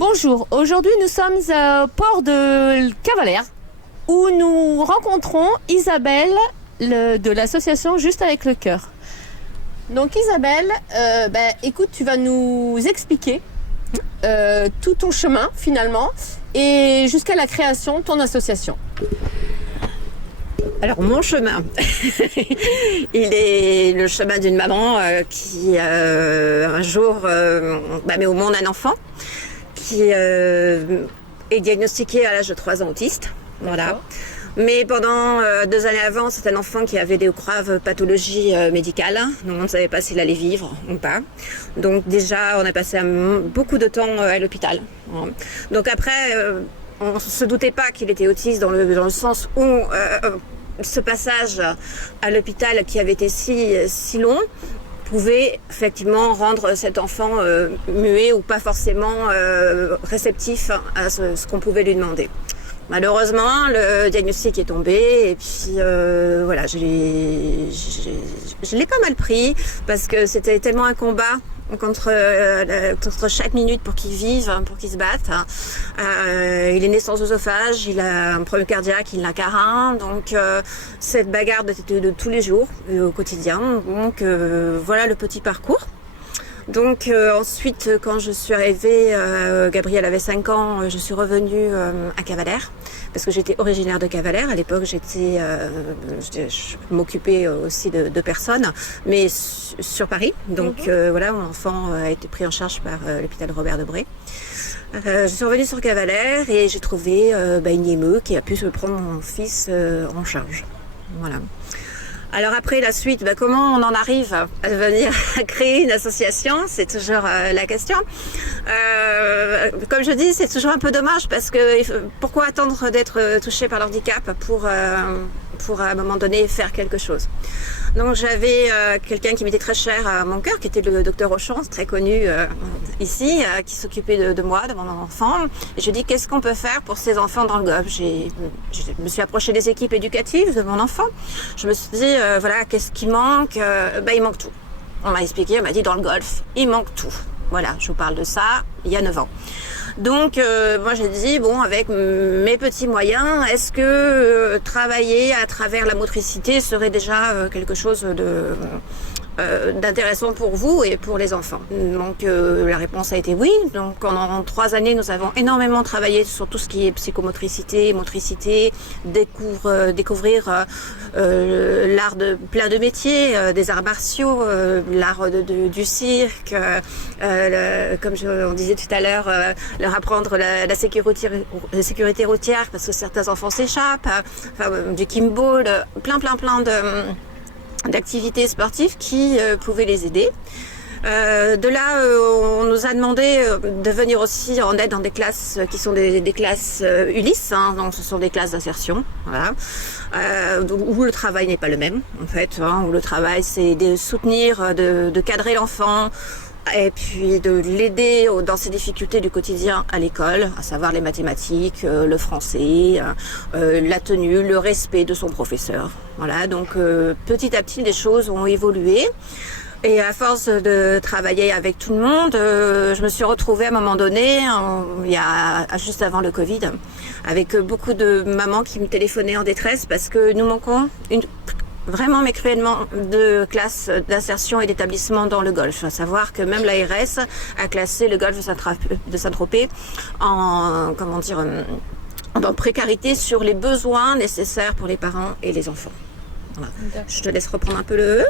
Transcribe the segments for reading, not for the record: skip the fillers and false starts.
Bonjour, aujourd'hui nous sommes au port de Cavalère où nous rencontrons Isabelle de l'association Juste avec le cœur. Donc Isabelle, écoute, tu vas nous expliquer tout ton chemin finalement et jusqu'à la création de ton association. Alors mon chemin, il est le chemin d'une maman qui un jour met au monde un enfant qui est diagnostiqué à l'âge de 3 ans autiste. Voilà. Mais pendant 2 années avant, c'est un enfant qui avait des graves pathologies médicales. Donc on ne savait pas s'il allait vivre ou pas. Donc déjà, on a passé beaucoup de temps à l'hôpital. Donc après, on ne se doutait pas qu'il était autiste dans le sens où ce passage à l'hôpital qui avait été si long pouvait effectivement rendre cet enfant muet ou pas forcément réceptif à ce qu'on pouvait lui demander. Malheureusement, le diagnostic est tombé et puis voilà, je l'ai pas mal pris parce que c'était tellement un combat contre chaque minute pour qu'il vive, pour qu'il se batte. Il est né sans œsophage, il a un problème cardiaque, il n'a qu'un rein, donc cette bagarre de tous les jours, au quotidien. Donc voilà le petit parcours. Donc ensuite, quand je suis arrivée, Gabriel avait 5 ans, je suis revenue à Cavalère, parce que j'étais originaire de Cavalère. À l'époque, je m'occupais aussi de personnes, mais sur Paris. Donc voilà, mon enfant a été pris en charge par l'hôpital Robert Debré. Je suis revenue sur Cavalère et j'ai trouvé une IME qui a pu se prendre mon fils en charge. Voilà. Alors après la suite, comment on en arrive à devenir à créer une association, c'est toujours la question. Comme je dis, c'est toujours un peu dommage parce que pourquoi attendre d'être touché par l'handicap pour à un moment donné faire quelque chose. Donc j'avais quelqu'un qui m'était très cher à mon cœur, qui était le docteur Auchan, très connu ici, qui s'occupait de moi, de mon enfant. Et je lui ai dit, qu'est-ce qu'on peut faire pour ces enfants dans le golf? Je me suis approchée des équipes éducatives de mon enfant. Je me suis dit, voilà, qu'est-ce qui manque? Il manque tout. On m'a expliqué, on m'a dit, dans le golf, il manque tout. Voilà, je vous parle de ça il y a 9 ans. Donc moi j'ai dit, avec mes petits moyens, est-ce que travailler à travers la motricité serait déjà quelque chose d'intéressant pour vous et pour les enfants? Donc la réponse a été oui. Donc pendant 3 années, nous avons énormément travaillé sur tout ce qui est psychomotricité, motricité, découvrir l'art de plein de métiers, des arts martiaux, l'art du cirque, comme on disait tout à l'heure, leur apprendre la sécurité routière parce que certains enfants s'échappent, du kimball, plein d'activités sportives qui pouvaient les aider. De là, on nous a demandé de venir aussi en aide dans des classes qui sont des classes Ulysse, donc ce sont des classes d'insertion, voilà, où le travail n'est pas le même, en fait, où le travail c'est de soutenir, de cadrer l'enfant, et puis de l'aider dans ses difficultés du quotidien à l'école, à savoir les mathématiques, le français, la tenue, le respect de son professeur. Voilà, donc petit à petit les choses ont évolué. Et à force de travailler avec tout le monde, je me suis retrouvée à un moment donné, juste avant le Covid, avec beaucoup de mamans qui me téléphonaient en détresse parce que nous manquons vraiment mais cruellement de classes d'insertion et d'établissement dans le golf. À savoir que même l'ARS a classé le golf de Saint-Tropez en précarité sur les besoins nécessaires pour les parents et les enfants. Voilà. Je te laisse reprendre un peu le...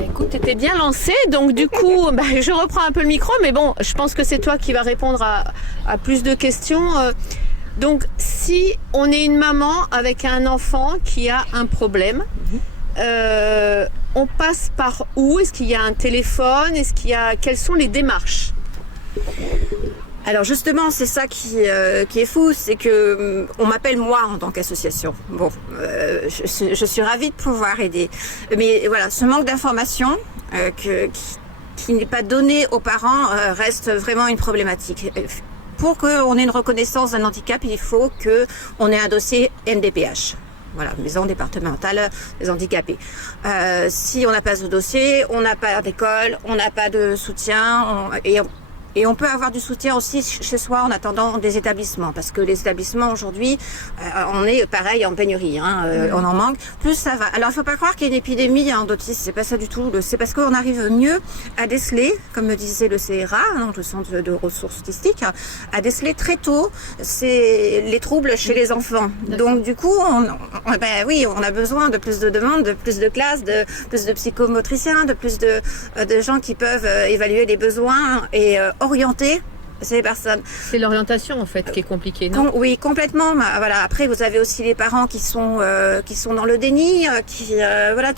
Écoute, tu étais bien lancée, donc du coup, je reprends un peu le micro, mais bon, je pense que c'est toi qui vas répondre à plus de questions. Donc, si on est une maman avec un enfant qui a un problème, on passe par où? Est-ce qu'il y a un téléphone? Quelles sont les démarches? Alors justement, c'est ça qui est fou, c'est que on m'appelle moi en tant qu'association. Bon, je suis ravie de pouvoir aider, mais voilà, ce manque d'information qui n'est pas donné aux parents reste vraiment une problématique. Pour qu'on ait une reconnaissance d'un handicap, il faut qu'on ait un dossier MDPH. Voilà, maison départementale des handicapés. Si on n'a pas ce dossier, on n'a pas d'école, on n'a pas de soutien, et Et on peut avoir du soutien aussi chez soi en attendant des établissements, parce que les établissements aujourd'hui, on est pareil en pénurie, hein, on en manque. Plus ça va. Alors il faut pas croire qu'il y a une épidémie d'autisme, c'est pas ça du tout. C'est parce qu'on arrive mieux à déceler, comme me disait le CRA, donc le Centre de ressources autistiques, à déceler très tôt les troubles chez les enfants. Donc du coup, on a besoin de plus de demandes, de plus de classes, de plus de psychomotriciens, de plus de gens qui peuvent évaluer les besoins et orienter ces personnes. C'est l'orientation en fait qui est compliquée, non? Oui, complètement. Voilà. Après, vous avez aussi les parents qui sont dans le déni, voilà.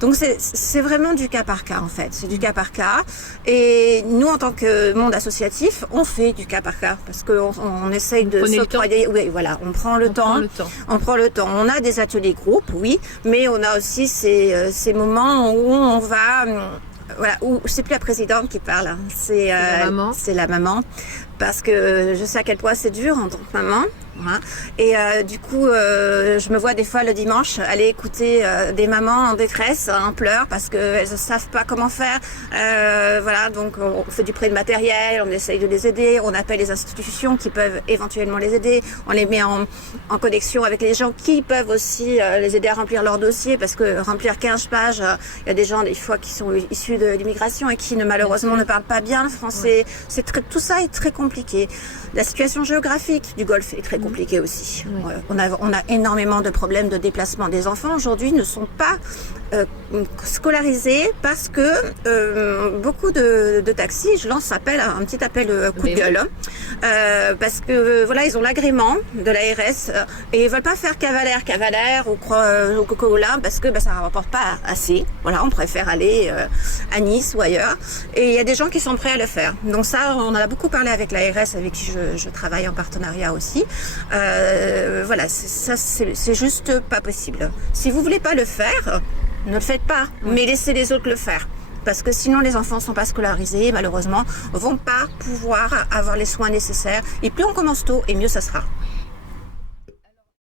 Donc c'est vraiment du cas par cas en fait. C'est du cas par cas. Et nous, en tant que monde associatif, on fait du cas par cas parce qu'on essaye de s'octroyer. Oui, voilà. On prend le temps. On prend le temps. On a des ateliers groupes, oui, mais on a aussi ces moments où on va voilà, où c'est plus la présidente qui parle, c'est la maman, parce que je sais à quel point c'est dur en tant que maman. Voilà. Et du coup, je me vois des fois le dimanche aller écouter des mamans en détresse, en pleurs, parce qu'elles ne savent pas comment faire. Voilà, donc on fait du prêt de matériel, on essaye de les aider, on appelle les institutions qui peuvent éventuellement les aider, on les met en connexion avec les gens qui peuvent aussi les aider à remplir leur dossier, parce que remplir 15 pages, il y a des gens des fois qui sont issus de l'immigration et qui malheureusement ne parlent pas bien le français. Ouais. Tout ça est très compliqué. La situation géographique du Golfe est très compliquée aussi. Oui. On a énormément de problèmes de déplacement. Des enfants aujourd'hui ne sont pas scolarisés parce que beaucoup de taxis, je lance un petit appel coup de gueule, parce que voilà, ils ont l'agrément de l'ARS et ils veulent pas faire Cavalère ou Coca-Cola parce que ça ne rapporte pas assez. Voilà, on préfère aller à Nice ou ailleurs. Et il y a des gens qui sont prêts à le faire. Donc ça, on en a beaucoup parlé avec l'ARS, avec qui je travaille en partenariat aussi. Voilà, c'est juste pas possible. Si vous voulez pas le faire, ne le faites pas, mais laissez les autres le faire. Parce que sinon, les enfants ne sont pas scolarisés, malheureusement, ne vont pas pouvoir avoir les soins nécessaires. Et plus on commence tôt, et mieux ça sera.